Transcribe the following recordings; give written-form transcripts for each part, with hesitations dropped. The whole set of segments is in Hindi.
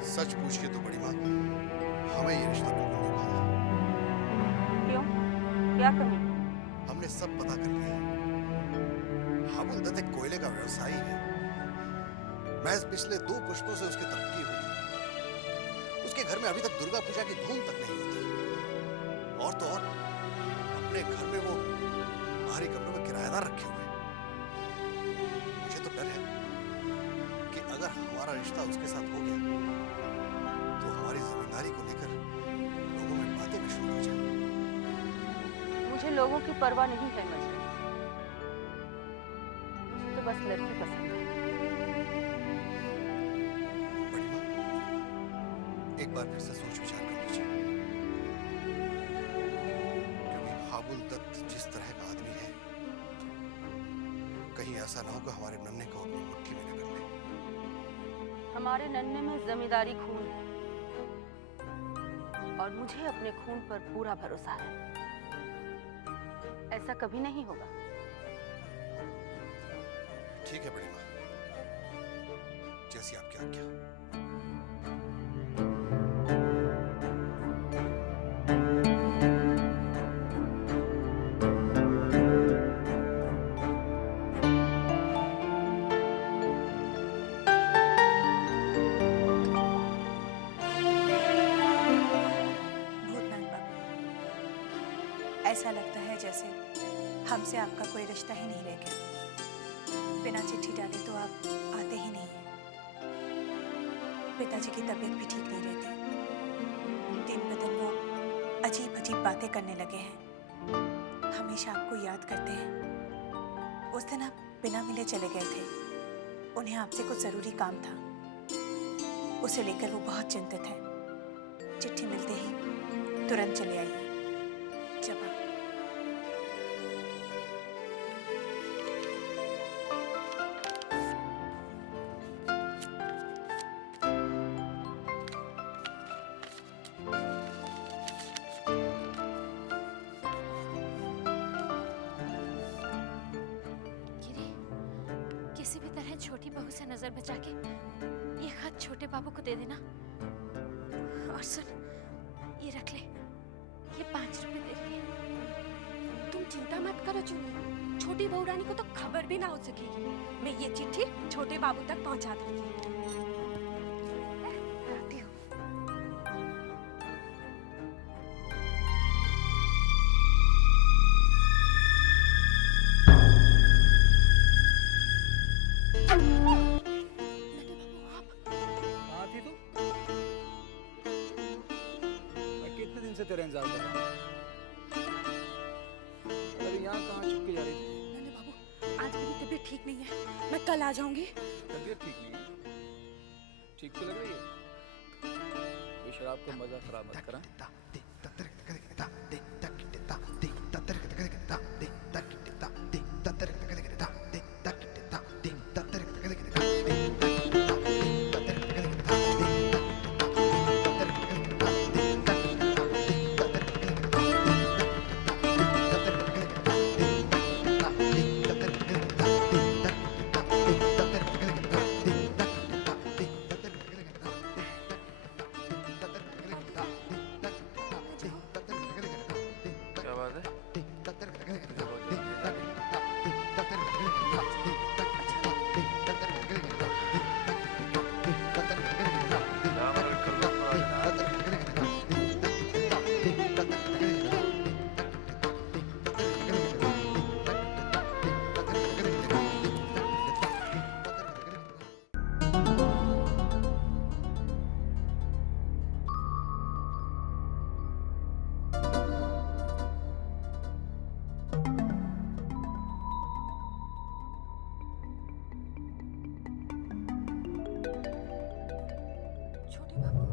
सच पूछिए तो बड़ी माँ, हमें ये रिश्ता बिल्कुल नहीं भाया। क्यों? क्या कमी? हमने सब पता कर लिया है। हाबुल दत्त एक कोयले का व्यवसायी है। महज पिछले 2 पुश्तों से उसकी तरक्की हुई। उसके घर में अभी तक दुर्गा पूजा की धूम तक नहीं होती। और तो और अपने घर में वो बाहरी कमरों में किराएदार रखे हुए हैं। मुझे तो डर है कि अगर हमारा रिश्ता उसके साथ हो गया तो हमारी जिम्मेदारी को लेकर लोगों में बातें भी शुरू हो जाएंगी। मुझे लोगों की परवाह नहीं है मजनू। मुझे तो बस लड़की पसंद है। बड़ी माँ, एक बार फिर से सोच विचार कर लीजिए, क्योंकि हाबुल दत्त जिस तरह का आदमी है, कहीं ऐसा ना हो कि हमारे नन्हे को अपनी मुट्ठी में न कर ले। हमारे नन्हे में जमींदारी खून है और मुझे अपने खून पर पूरा भरोसा है। ऐसा कभी नहीं होगा। ठीक है बड़ी माँ, जैसी आपकी आज्ञा। भूतनाथ बाबू, ऐसा लगता है जैसे हमसे आपका कोई रिश्ता ही नहीं रह गया। बिना चिट्ठी डाले तो आप आते ही नहीं हैं। पिताजी की तबीयत भी ठीक नहीं रहती। दिन ब दिन वो अजीब अजीब बातें करने लगे हैं। हमेशा आपको याद करते हैं। उस दिन आप बिना मिले चले गए थे। उन्हें आपसे कुछ जरूरी काम था। उसे लेकर वो बहुत चिंतित है। चिट्ठी मिलते ही तुरंत चले आइए। जब आप गिरी, किसी भी तरह छोटी बहू से नजर बचा के ये खत छोटे बाबू को दे देना। और सुन, ये रख ले, ये 5 रुपए दे लिए। तुम चिंता मत करो चुन्नी, छोटी बहू रानी को तो खबर भी ना हो सकेगी। मैं ये चिट्ठी छोटे बाबू तक पहुंचा दूंगी। आती हूँ। कहाँ थी तू? मैं कितने दिन से तेरा इंतजार कर रहा हूँ। अरे यहाँ कहाँ छुप के जा रही थी? नन्हे बाबू, आज मेरी तबीयत ठीक नहीं है। मैं कल आ जाऊंगी। तबीयत ठीक नहीं है? ठीक तो लग रही है। ये शराब का मजा खराब मत करा। क्या बात है? छोटे बाबू,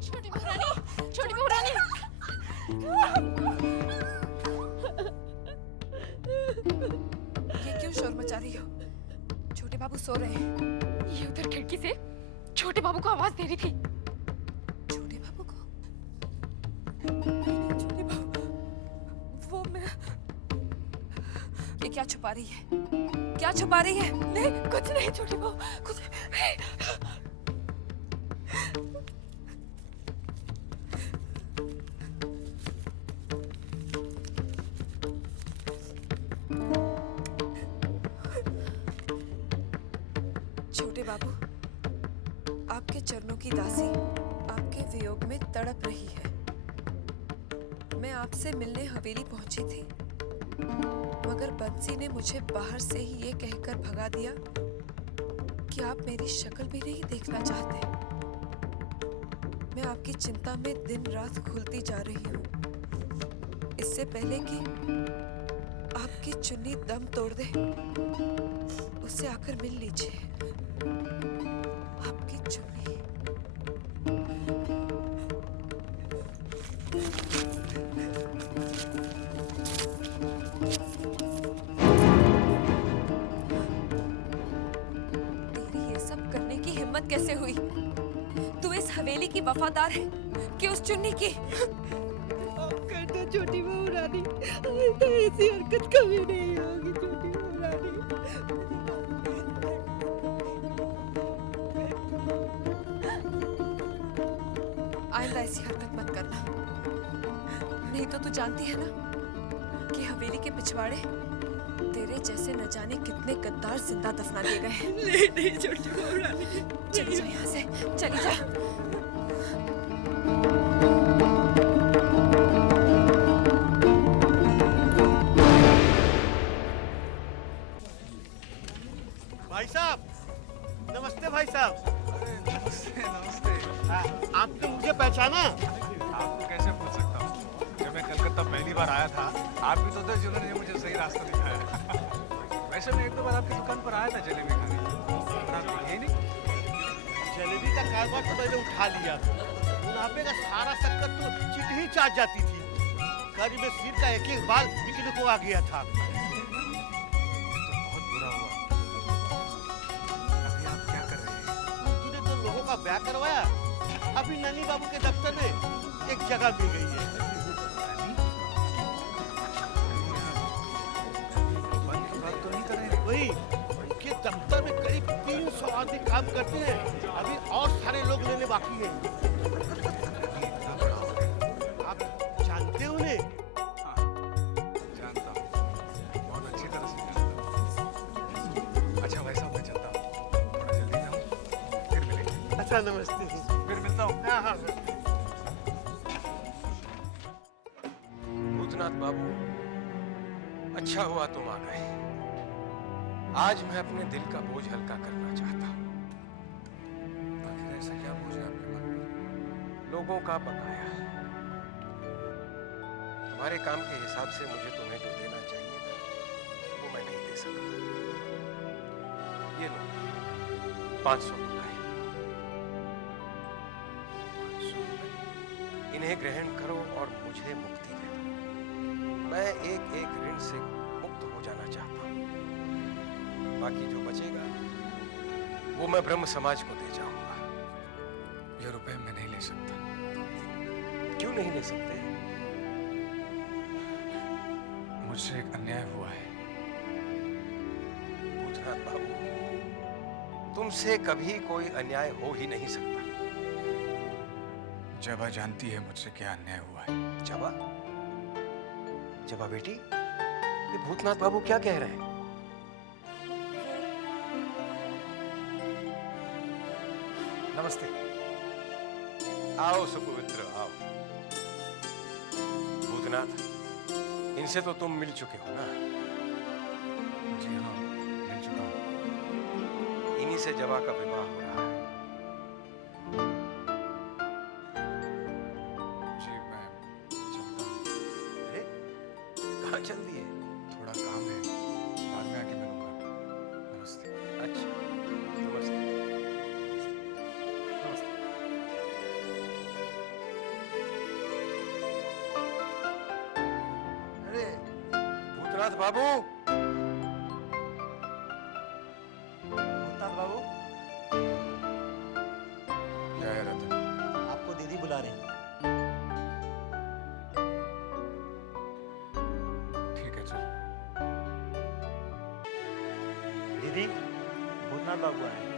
छोटी बहू रानी, छोटी बहू रानी। ये क्यों शोर मचा रही हो? छोटे बाबू सो रहे हैं। ये उधर खिड़की से छोटे बाबू को आवाज दे रही थी। छोटी बहू, वो मैं ये क्या छुपा रही है? क्या छुपा रही है? नहीं, कुछ नहीं छोटी बहू, कुछ नहीं। छोटे बाबू, आपके चरणों की दासी आपके वियोग में तड़प रही है। मैं आपसे मिलने हवेली पहुंची थी, मगर बंसी ने मुझे बाहर से ही ये कहकर भगा दिया कि आप मेरी शक्ल भी नहीं देखना चाहते। मैं आपकी चिंता में दिन रात घुलती जा रही हूँ। इससे पहले कि आपकी चुन्नी दम तोड़ दे, उससे आकर मिल लीजिए। आपकी चुन्नी। तेरी ये सब करने की हिम्मत कैसे हुई? तू इस हवेली की वफादार है कि उस चुन्नी की? करना छोटी बहू रानी, तो ऐसी हरकत कभी नहीं होगी छोटी बहू रानी। आइंदा ऐसी हरकत मत करना, नहीं तो तू जानती है ना कि हवेली के पिछवाड़े तेरे जैसे न जाने कितने गद्दार जिंदा दफना दिए गए हैं। नहीं नहीं छोटी बहू रानी, चली जा यहाँ से, चली जा। भाई साहब, नमस्ते भाई साहब। नमस्ते नमस्ते। आपने मुझे पहचाना? आपको कैसे भूल सकता हूँ? जब मैं कलकत्ता पहली बार आया था, आप ही तो थे जिन्होंने मुझे सही रास्ता दिखाया। वैसे मैं एक दो बार आपकी दुकान पर आया था जलेबी खाने, पर आप ये नहीं। जलेबी का कारोबार तो मैंने उठा लिया। मुनाफे का सारा शक्कर तो चिट ही चाट जाती थी। करीब में सिर का एक एक बाल बिकने को आ गया था। बहुत बुरा हुआ। अभी आप क्या कर रहे हैं? तूने तो लोगों का ब्याह करवाया। अभी ननी बाबू के दफ्तर में एक जगह मिल गई है। बंद की बात तो नहीं कर रहे हैं? वही उनके दफ्तर में करीब 300 आदमी काम करते हैं। अभी और सारे लोग लेने बाकी हैं। आप जानते हो उन्हें? हाँ, जानता हूँ, बहुत अच्छी तरह से जानता हूँ। अच्छा वैसा मैं चलता हूँ, थोड़ा जल्दी जाऊँ, फिर मिलेंगे। अच्छा नमस्ते। फिर मिलता हूँ। हाँ हाँ। भूतनाथ बाबू, अच्छा हुआ तुम आ गए। आज मैं अपने दिल का बोझ हल्का करना चाहता हूँ। आखिर ऐसा क्या बोझ है आपके मन में? लोगों का बकाया। तुम्हारे काम के हिसाब से मुझे तुम्हें जो देना चाहिए था, वो मैं नहीं दे सका। ये लो 500 रुपए। 500 रुपए? इन्हें ग्रहण करो और मुझे मुक्ति दे दो। मैं एक एक ऋण से मुक्त हो जाना चाहता हूँ। बाकी जो बचेगा वो मैं ब्रह्म समाज को दे जाऊंगा। ये रुपए मैं नहीं ले सकता। क्यों नहीं ले सकते? मुझसे एक अन्याय हुआ है। भूतनाथ बाबू, तुमसे कभी कोई अन्याय हो ही नहीं सकता। जबा जानती है मुझसे क्या अन्याय हुआ है। जबा? जबा बेटी, ये भूतनाथ बाबू क्या कह रहे हैं? नमस्ते। आओ सुपवित्र आओ। भूतनाथ, इनसे तो तुम मिल चुके हो ना? जी हाँ, मिल चुका हूँ। इन्हीं से जबा का विवाह हो रहा है। जी मैं चलता हूँ। अरे, कहाँ चल दिए? थोड़ा काम है, बाद में आके मिलूंगा। नमस्ते। अच्छा, नमस्ते। अरे, भूतनाथ बाबू। भूतनाथ बाबू, क्या है रतन? आपको दीदी बुला रही हैं। कुमार बाबू आए हैं।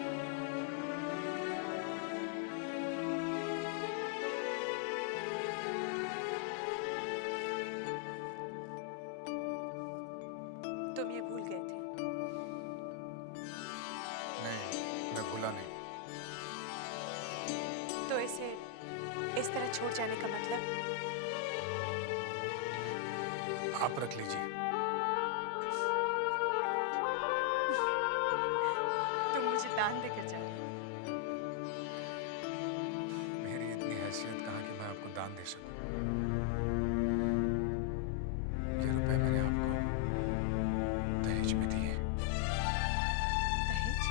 तुम ये भूल गए थे। नहीं, मैं भूला नहीं। तो इसे इस तरह छोड़ जाने का मतलब? आप रख लीजिए। तुम मुझे दान देकर जा रहे हो। मेरी इतनी हैसियत कहाँ कि मैं आपको दान दे सकूं। ये रुपए मैंने आपको दहेज में दिए। दहेज?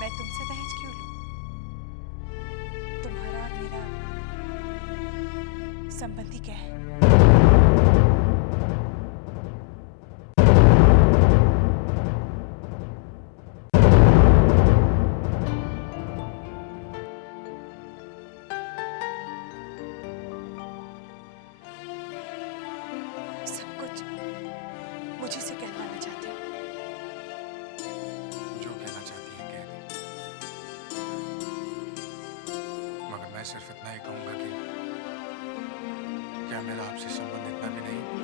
मैं तुमसे दहेज क्यों लूं? तुम्हारा और मेरा संबंधी क्या है? सब कुछ मुझे से कहवाना चाहते हो? जो कहना चाहती है कह दे। मगर मैं सिर्फ इतना ही कहूंगा कि क्या मेरा आपसे संबंध इतना भी नहीं कि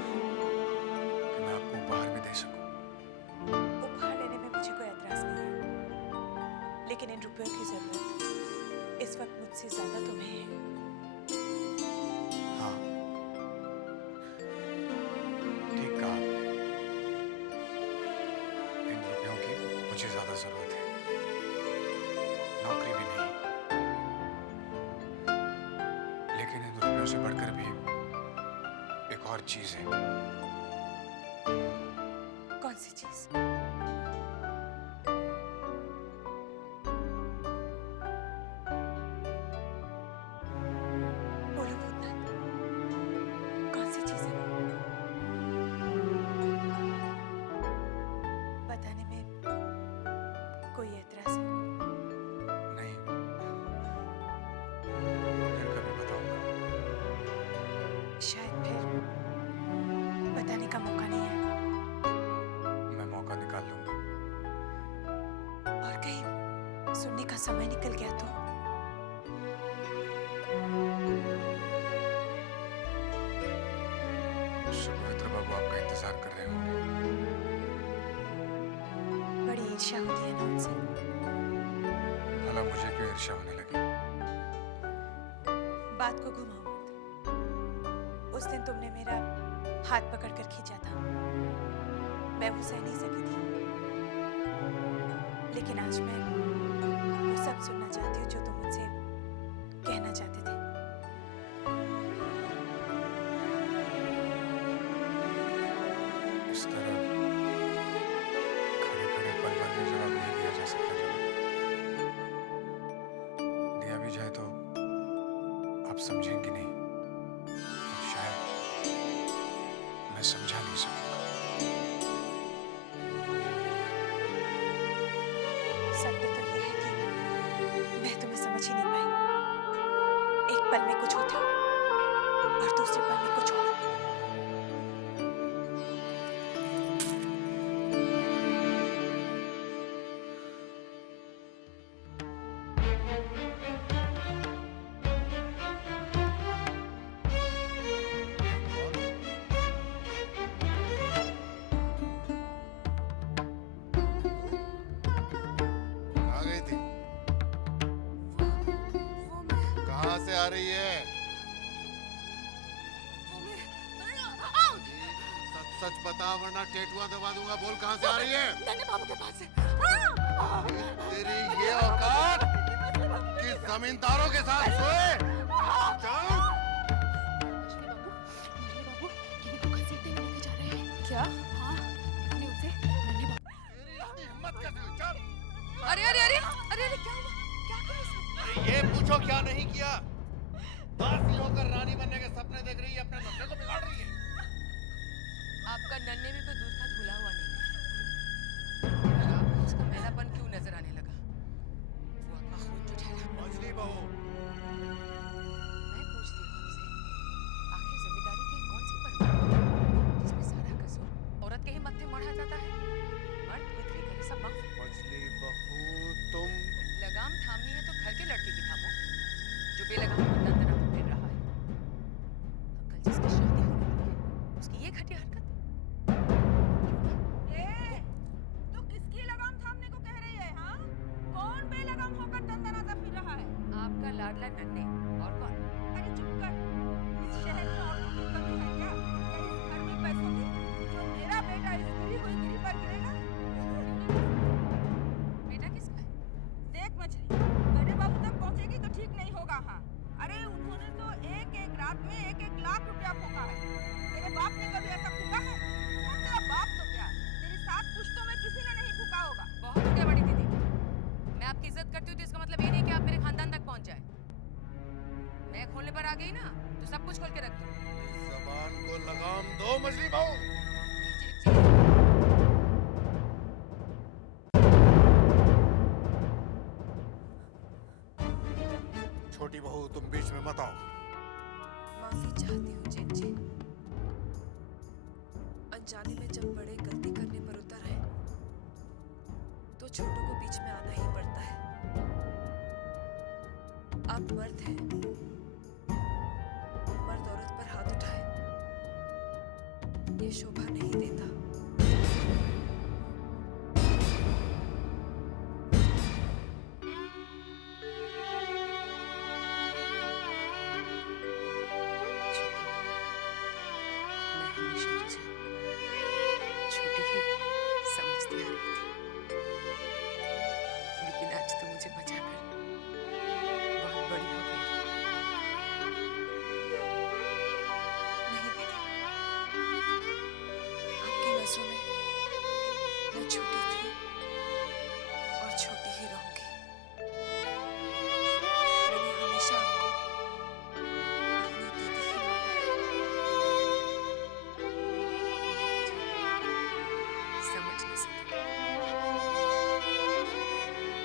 मैं आपको उपहार भी दे सकूं। उपहार लेने में मुझे कोई एतराज नहीं है, लेकिन इन रुपयों की जरूरत इस वक्त मुझसे ज्यादा तुम्हें है। हाँ, ठीक कहा। इन रुपयों की मुझे ज्यादा जरूरत है, नौकरी भी नहीं। लेकिन इन रुपयों से बढ़कर भी एक और चीज है। कौन सी चीज? बोलो भूतनाथ, कौन सी चीज है वो? बताने में कोई एतराज है? नहीं, फिर कभी बताऊंगा। शायद फिर बताने का मौका नहीं है। मैं मौका निकाल लूंगा। और कहीं सुनने का समय निकल गया तो? सुपवित्र बाबू आपका इंतजार कर रहे होंगे। बड़ी ईर्ष्या होती है ना उनसे। भला मुझे क्यों ईर्ष्या होने लगी? बात को घुमाओ मत। उस दिन तुमने मेरा हाथ पकड़कर खींचा था, मैं वो सह नहीं सकी थी। लेकिन आज मैं वो सब सुनना चाहती हूँ जो तुम मुझसे कहना चाहते थे। इस तरह खड़े खड़े पल भर में जवाब नहीं दिया जा सकता। जवाब दिया भी जाए तो आप समझेंगे नहीं, और शायद मैं समझा नहीं सकूंगा। सत्य तो ये है कि मैं तुम्हें समझ ही नहीं पाई। एक पल में कुछ होते हो और दूसरे पल में कुछ और। कहाँ गई थी? कहाँ से आ रही है? सच सच बता वरना टेटुआ दबा दूंगा। बोल कहाँ से आ रही है? नन्हे बाबू के पास से। तेरी ये औकात कि जमींदारों के साथ सोए? चल। क्या? हाँ, अपने उसे नन्हे बाबू। तेरी हिम्मत कैसे हुई? चल। अरे अरे अरे अरे अरे क्या हुआ? क्या किया इसने? अरे ये पूछो क्या नहीं किया। दासी होकर रानी बनने के सपने देख रही है, अपने नन्हे को बिगाड़ रही है। आपका नन्हे में कोई दूध का धुला हुआ नहीं है। आपको उसका मैलापन क्यों नजर आने लगा? वो आपका खून जो ठहरा। मछली बहू, मैं पूछती हूँ आपसे, आखिर जिम्मेदारी की कौन सी परवाह जिसमें सारा कसूर औरत के ही मत्थे मढ़ा जाता है? मर्द पृथ्वी करे सब माफ। लाडला नन्हे और कौन? अरे चुप कर। इस शहर में औरतों की कमी है क्या? या इस घर में पैसों की? जो मेरा बेटा इस गिरी हुई गिरी पर गिरेगा। बेटा किसका है? देख मछली, बड़े बाबू तक पहुंचेगी तो ठीक नहीं होगा। हाँ, अरे उन्होंने तो एक एक रात में 1-1 लाख रुपया फूका है। तेरे बाप ने कभी ऐसा फूका है? और तेरा बाप तो क्या, तेरी 7 पुश्तों में किसी ने नहीं फूका होगा। बहुत हो गया बड़ी दीदी। मैं आपकी इज्जत करती हूँ तो इसका मतलब ये नहीं कि आप मेरे खानदान तक पहुंच जाए। मैं खोलने पर आ गई ना तो सब कुछ खोल के रख दूँ। जबान को लगाम दो मछली बहू। छोटी बहू तुम बीच में मत आओ। माफी चाहती हूँ जेठ जी। अनजाने में जब बड़े गलती करने पर उतर आए तो छोटों को बीच में आना ही पड़ता है। आप मर्द हैं, मर्द औरत पर हाथ उठाए ये शोभा नहीं देता। मैं हमेशा तुझे छोटी ही समझती आ रही थी, लेकिन आज तू मुझे बचाकर बहुत बड़ी हो गई। नहीं दीदी, आपकी नजरों में मैं छोटी थी और छोटी ही रहूंगी। मैंने हमेशा आपको अपनी दीदी ही माना है। समझ न सकी,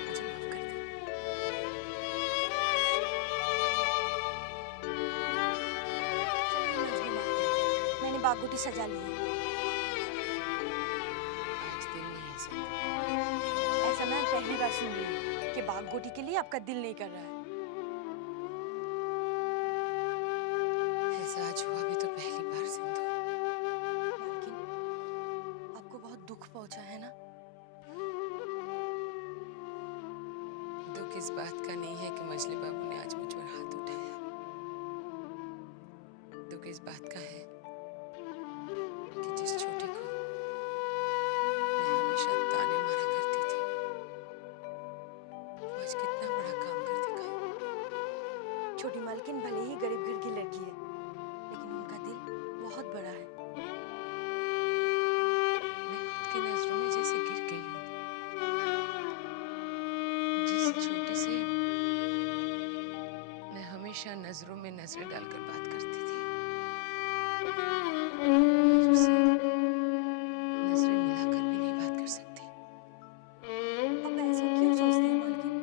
मुझे माफ कर दे। मैंने बागोटी सजा ली है। आज दिल नहीं है सिंधु। ऐसा मैं पहली बार सुन रही हूँ कि बागोटी के लिए आपका दिल नहीं कर रहा है। ऐसा आज हुआ भी तो पहली बार सिंधु। मालकिन, आपको बहुत दुख पहुंचा है ना? दुख इस बात का नहीं है कि मछली बाबू ने आज मुझ पर हाथ उठाया। दुख इस बात का है कि जिस छोटे को मैं हमेशा ताने मारा करती थी वो आज कितना बड़ा काम कर दिखाया। छोटी मालकिन भले ही गरीब घर की लड़की है, लेकिन उनका दिल बहुत बड़ा है। मैं खुद की नजरों में जैसे गिर गई हूँ। जिस छोटे से मैं हमेशा नजरों में नजरें डालकर बात करती थी, आज उससे नजरें मिलाकर भी नहीं बात कर सकती। अब ऐसा क्यों सोचती हैं मालकिन?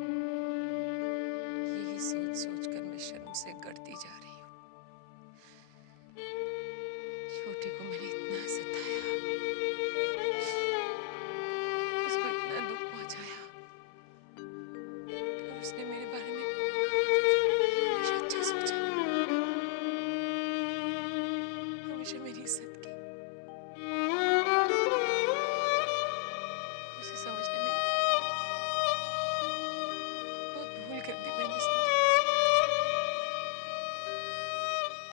यही सोच सोच कर मैं शर्म से गड़ती जा रही हूँ। छोटी को मैंने इतना सताया, उसको इतना दुख पहुंचाया, और उसने मेरे बारे में हमेशा अच्छा सोचा, हमेशा मेरी इज्जत